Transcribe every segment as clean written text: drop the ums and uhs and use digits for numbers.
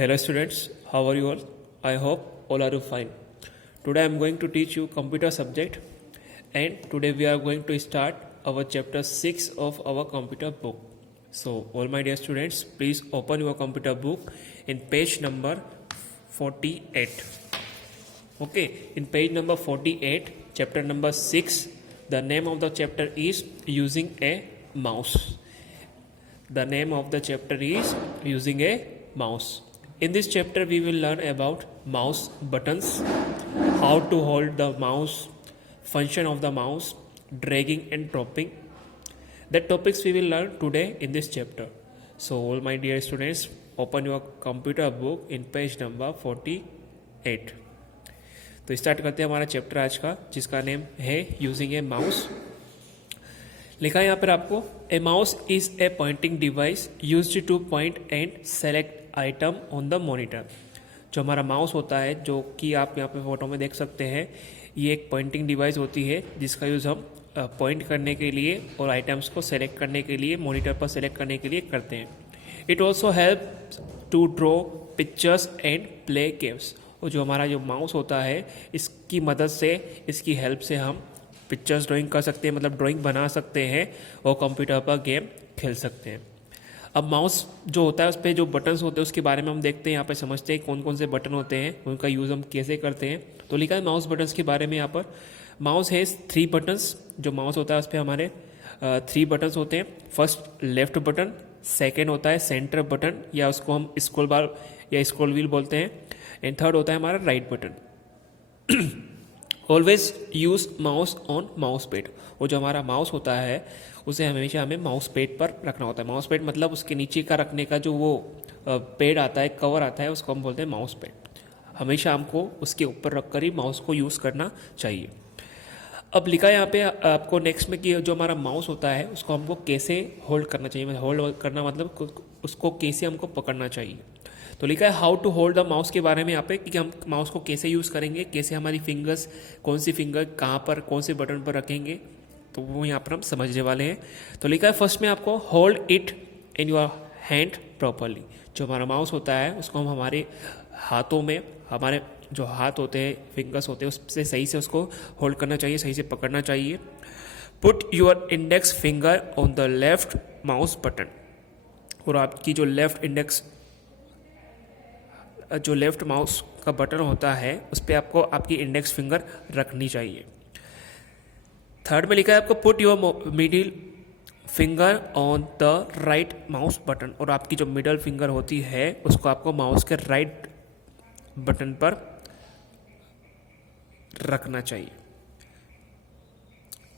Hello students, how are you all? I hope all are fine. Today I am going to teach you computer subject and today we are going to start our chapter 6 of our computer book. So all my dear students, please open your computer book in page number 48. Okay, in page number 48, chapter number 6, the name of the chapter is using a mouse. The name of the chapter is using a mouse. In this chapter we will learn about mouse buttons, how to hold the mouse, function of the mouse, dragging and dropping. That topics we will learn today in this chapter. So all my dear students, open your computer book in page number 48. तो start करते हैं हमारा chapter आज का, जिसका name है using ए mouse. लिखा है यहाँ पर आपको, ए mouse is a pointing device used two point and select item on the monitor. जो हमारा माउस होता है, जो कि आप यहाँ पे फोटो में देख सकते हैं, ये एक पॉइंटिंग डिवाइस होती है जिसका यूज़ हम पॉइंट करने के लिए और आइटम्स को सेलेक्ट करने के लिए, मॉनिटर पर सेलेक्ट करने के लिए करते हैं. It also help to draw pictures and play games. और जो हमारा जो माउस होता है, इसकी मदद से, इसकी हेल्प से हम पिक्चर्स ड्राइंग कर सकते हैं, मतलब ड्राइंग बना सकते हैं और कंप्यूटर पर गेम खेल सकते हैं. अब माउस जो होता है, उस पर जो बटन्स होते हैं उसके बारे में हम देखते हैं, यहाँ पे समझते हैं कौन कौन से बटन होते हैं, उनका यूज़ हम कैसे करते हैं. तो लिखा है माउस बटन्स के बारे में यहाँ पर. माउस है 3 बटन्स. जो माउस होता है उस पर हमारे 3 बटन्स होते हैं. फर्स्ट लेफ्ट बटन, सेकेंड होता है सेंटर बटन या उसको हम स्क्रॉल बार या स्क्रॉल व्हील बोलते हैं, एंड थर्ड होता है हमारा right button. Always use mouse on mouse pad. वो जो हमारा माउस होता है उसे हमेशा हमें माउस पैड पर रखना होता है. माउस पैड मतलब उसके नीचे का रखने का जो वो पैड आता है, कवर आता है, उसको हम बोलते हैं माउस पैड. हमेशा हमको उसके ऊपर रखकर ही माउस को यूज़ करना चाहिए. अब लिखा है यहाँ पे आपको नेक्स्ट में कि जो हमारा माउस होता है उसको हमको कैसे होल्ड करना चाहिए. होल्ड करना मतलब उसको कैसे हमको पकड़ना चाहिए. तो लिखा है how to hold the mouse के बारे में यहाँ पे, कि हम माउस को कैसे यूज़ करेंगे, कैसे हमारी फिंगर्स, कौन सी फिंगर कहाँ पर, कौन से बटन पर रखेंगे, तो वो यहाँ पर हम समझने वाले हैं. तो लिखा है फर्स्ट में आपको hold it in your hand properly. जो हमारा माउस होता है उसको हम हमारे हाथों में, हमारे जो हाथ होते हैं, फिंगर्स होते हैं, उससे सही से उसको होल्ड करना चाहिए, सही से पकड़ना चाहिए. Put your index finger on the left mouse button. और आपकी जो लेफ्ट माउस का बटन होता है उस पर आपको आपकी इंडेक्स फिंगर रखनी चाहिए. थर्ड में लिखा है आपको put your middle finger on the right mouse button. और आपकी जो मिडल फिंगर होती है उसको आपको माउस के राइट बटन पर रखना चाहिए.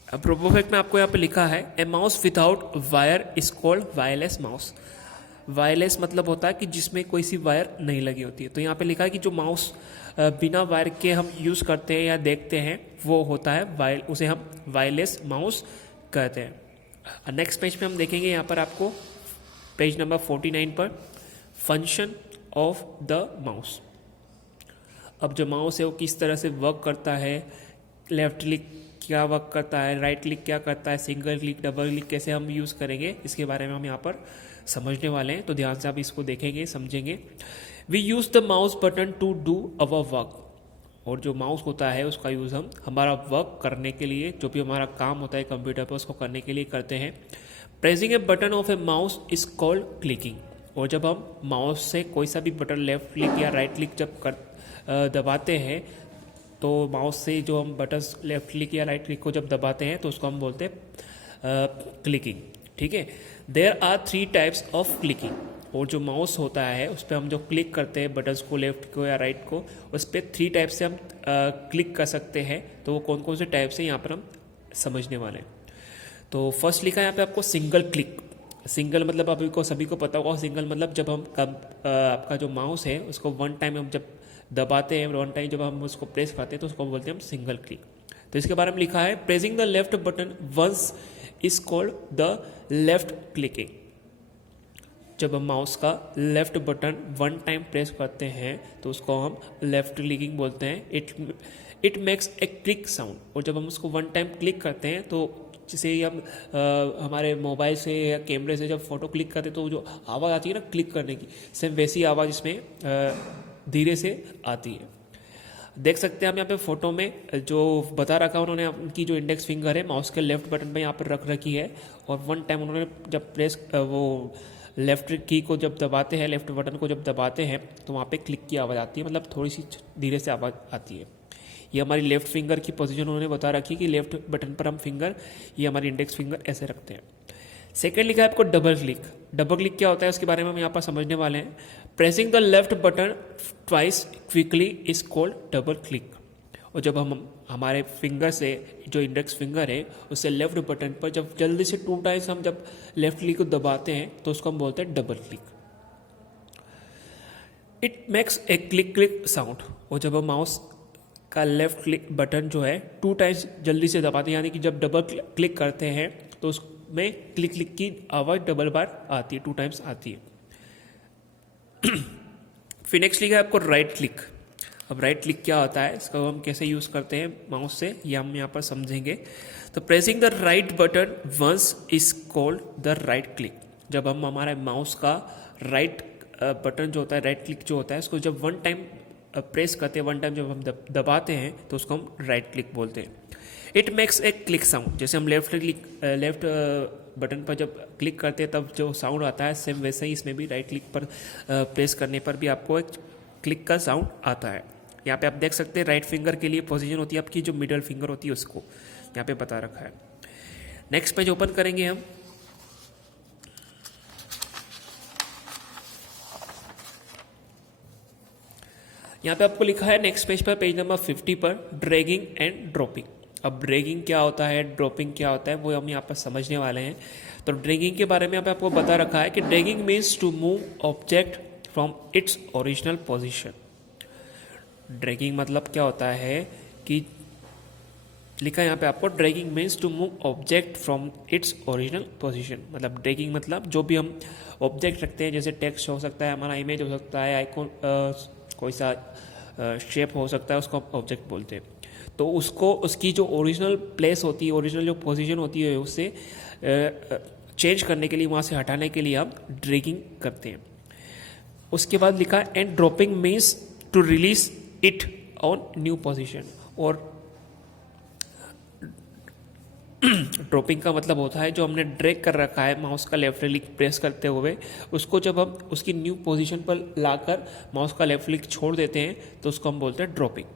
अब प्रोपोफेक्ट में आपको यहाँ पे लिखा है ए mouse without wire is called wireless mouse. Wireless मतलब होता है कि जिसमें कोई सी वायर नहीं लगी होती है. तो यहाँ पे लिखा है कि जो माउस बिना वायर के हम यूज़ करते हैं या देखते हैं वो होता है उसे हम वायरलेस माउस कहते हैं. नेक्स्ट पेज पे हम देखेंगे यहाँ पर आपको पेज नंबर 49 पर फंक्शन ऑफ द माउस. अब जो माउस है वो किस तरह से वर्क करता है, लेफ्ट क्लिक क्या वर्क करता है, राइट क्लिक क्या करता है, सिंगल क्लिक, डबल क्लिक कैसे हम यूज़ करेंगे, इसके बारे में हम यहाँ पर समझने वाले हैं. तो ध्यान से आप इसको देखेंगे, समझेंगे. We use the mouse button to do our work. और जो माउस होता है उसका यूज़ हम हमारा वर्क करने के लिए, जो भी हमारा काम होता है कंप्यूटर पर, उसको करने के लिए करते हैं. Pressing A button of A mouse is called clicking. और जब हम माउस से कोई सा भी बटन, लेफ्ट क्लिक या राइट क्लिक जब दबाते हैं, तो माउस से जो हम बटन लेफ्ट क्लिक या राइट क्लिक को जब दबाते हैं तो उसको हम बोलते हैं क्लिकिंग. ठीक है. There are 3 types of clicking. और जो माउस होता है उस पर हम जो क्लिक करते हैं बटन्स को, लेफ्ट को या राइट को, उस पर 3 टाइप से हम क्लिक कर सकते हैं. तो वो कौन कौन से टाइप से यहाँ पर हम समझने वाले हैं. तो फर्स्ट लिखा है यहाँ पे आपको सिंगल क्लिक. सिंगल मतलब अभी को सभी को पता होगा. सिंगल मतलब जब हम आपका जो माउस है उसको वन टाइम हम जब दबाते हैं, वन टाइम जब हम उसको प्रेस करते हैं तो उसको बोलते हैं हम सिंगल क्लिक. तो इसके बारे में लिखा है pressing the left button once is called the left clicking. जब हम माउस का left button one time press करते हैं तो उसको हम लेफ्ट क्लिकिंग बोलते हैं. It makes a click sound. और जब हम उसको वन टाइम क्लिक करते हैं तो जिसे हम हमारे मोबाइल से या कैमरे से जब फोटो क्लिक करते तो जो आवाज़ आती है ना क्लिक करने की, सेम वैसी आवाज़ इसमें धीरे से आती है। देख सकते हैं हम यहाँ पे फोटो में जो बता रखा है उन्होंने, उनकी जो इंडेक्स फिंगर है माउस के लेफ्ट बटन पे यहाँ पर रख रखी है, और वन टाइम उन्होंने जब प्रेस वो लेफ्ट की को जब दबाते हैं, लेफ्ट बटन को जब दबाते हैं तो वहाँ पे क्लिक की आवाज़ आती है, मतलब थोड़ी सी धीरे से आवाज़ आती है। ये हमारी लेफ्ट फिंगर की पोजीशन उन्होंने बता रखी कि लेफ्ट बटन पर हम फिंगर, ये हमारी इंडेक्स फिंगर ऐसे रखते हैं। सेकेंड लिखा है आपको डबल क्लिक। डबल क्लिक क्या होता है उसके बारे में हम यहाँ पर समझने वाले हैं। Pressing the left button twice quickly is called double click. और जब हम हमारे फिंगर से, जो इंडेक्स फिंगर है उससे लेफ्ट बटन पर जब जल्दी से 2 टाइम्स हम जब लेफ्ट क्लिक को दबाते हैं तो उसको हम बोलते हैं double click. It makes a click click sound. और जब हम माउस का लेफ्ट क्लिक बटन जो है 2 टाइम्स जल्दी से दबाते हैं, यानी कि जब डबल क्लिक करते हैं तो उसमें क्लिक क्लिक की आवाज़ डबल बार आती है, 2 टाइम्स आती है। फिर नेक्स्ट लिखा है आपको राइट क्लिक। अब राइट क्लिक क्या होता है, इसका हम कैसे यूज़ करते हैं माउस से, ये हम यहाँ पर समझेंगे। तो pressing the right button once is called the right click. जब हम हमारे माउस का राइट बटन जो होता है, राइट क्लिक जो होता है, उसको जब 1 टाइम प्रेस करते हैं, 1 टाइम जब हम दबाते हैं तो उसको हम राइट क्लिक बोलते हैं। It makes a click sound. जैसे हम लेफ्ट बटन पर जब क्लिक करते हैं तब जो साउंड आता है, सेम वैसे ही इसमें भी राइट क्लिक पर प्रेस करने पर भी आपको एक क्लिक का साउंड आता है। यहाँ पे आप देख सकते हैं राइट फिंगर के लिए पोजीशन होती है आपकी जो मिडल फिंगर होती है उसको यहाँ पे बता रखा है। नेक्स्ट पेज ओपन करेंगे हम। यहाँ पे आपको लिखा है नेक्स्ट पेज पर, पेज नंबर 50 पर, ड्रैगिंग एंड ड्रॉपिंग। अब ड्रैगिंग क्या होता है, ड्रॉपिंग क्या होता है, वो हम यहाँ पर समझने वाले हैं। तो ड्रैगिंग के बारे में यहाँ पे आपको बता रखा है कि dragging means to move object from its original position. Dragging मतलब क्या होता है कि लिखा है यहाँ पे आपको, dragging means to move object from its original position. मतलब ड्रैगिंग मतलब जो भी हम ऑब्जेक्ट रखते हैं, जैसे टेक्स्ट हो सकता है, हमारा इमेज हो सकता है, आइकॉन, कोई सा शेप हो सकता है, उसको हम ऑब्जेक्ट बोलते हैं। तो उसको, उसकी जो ओरिजिनल प्लेस होती है, ओरिजिनल जो पोजीशन होती है, उससे चेंज करने के लिए, वहाँ से हटाने के लिए हम ड्रैगिंग करते हैं। उसके बाद लिखा है and dropping means to release it on new position. और ड्रॉपिंग का मतलब होता है जो हमने ड्रैग कर रखा है माउस का लेफ्ट क्लिक प्रेस करते हुए, उसको जब हम उसकी न्यू पोजीशन पर लाकर माउस का लेफ्ट क्लिक छोड़ देते हैं तो उसको हम बोलते हैं ड्रॉपिंग।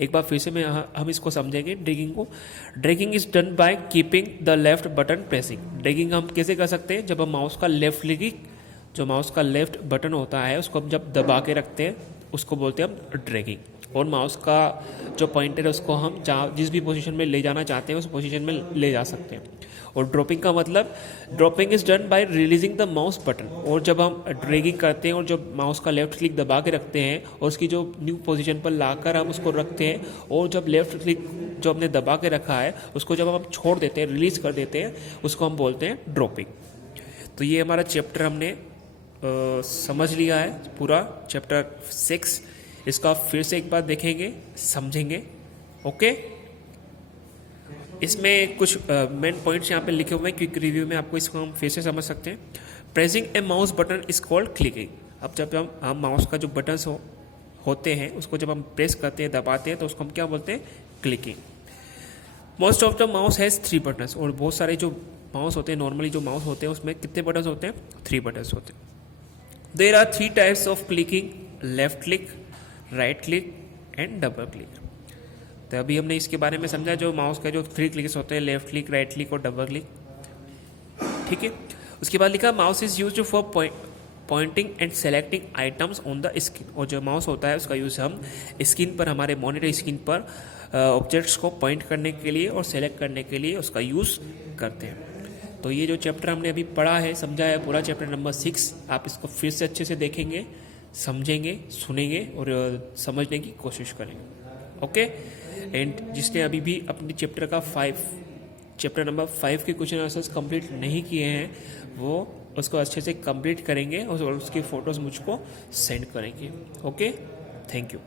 एक बार फिर से हम इसको समझेंगे ड्रैगिंग को। Dragging is done by keeping the left button pressing. Dragging हम कैसे कर सकते हैं, जब हम माउस का लेफ्ट क्लिक, जो माउस का लेफ्ट बटन होता है उसको हम जब दबा के रखते हैं उसको बोलते हैं हम ड्रैगिंग। और माउस का जो पॉइंटर है उसको हम जहाँ जिस भी पोजीशन में ले जाना चाहते हैं उस पोजीशन में ले जा सकते हैं। और ड्रॉपिंग का मतलब, dropping is done by releasing the mouse button. और जब हम ड्रैगिंग करते हैं और जब माउस का लेफ्ट क्लिक दबा के रखते हैं और उसकी जो न्यू पोजीशन पर लाकर हम उसको रखते हैं, और जब लेफ्ट क्लिक जो हमने दबा के रखा है उसको जब हम छोड़ देते हैं, रिलीज कर देते हैं, उसको हम बोलते हैं ड्रॉपिंग। तो ये हमारा चैप्टर हमने समझ लिया है, पूरा चैप्टर 6। इसका फिर से एक बार देखेंगे, समझेंगे। ओके, इसमें कुछ मेन पॉइंट्स यहाँ पे लिखे हुए हैं, क्विक रिव्यू में आपको इसको हम फिर से समझ सकते हैं। Pressing A mouse button is called clicking. अब जब हम माउस का जो बटन्स होते हैं उसको जब हम प्रेस करते हैं, दबाते हैं, तो उसको हम क्या बोलते हैं, clicking. Most of the mouse has 3 buttons. और बहुत सारे जो माउस होते हैं, नॉर्मली जो माउस होते हैं उसमें कितने बटन्स होते हैं, 3 बटन्स होते हैं। There are 3 types of clicking, left click, right click and double click. तो अभी हमने इसके बारे में समझा, जो माउस का जो 3 क्लिक्स होते हैं, लेफ्ट क्लिक, राइट क्लिक और डबल क्लिक। ठीक है, उसके बाद लिखा mouse is used for pointing and selecting items on the screen. और जो माउस होता है उसका यूज़ हम स्क्रीन पर, हमारे मॉनिटर स्क्रीन पर ऑब्जेक्ट्स को पॉइंट करने के लिए और सेलेक्ट करने के लिए उसका यूज़ करते हैं। तो ये जो चैप्टर हमने अभी पढ़ा है, समझा है, पूरा चैप्टर नंबर 6, आप इसको फिर से अच्छे से देखेंगे, समझेंगे, सुनेंगे और समझने की कोशिश करेंगे। ओके, एंड जिसने अभी भी अपने चैप्टर नंबर 5 के क्वेश्चन आंसर्स कंप्लीट नहीं किए हैं वो उसको अच्छे से कंप्लीट करेंगे और उसकी फ़ोटोज़ मुझको सेंड करेंगे। Okay, thank you.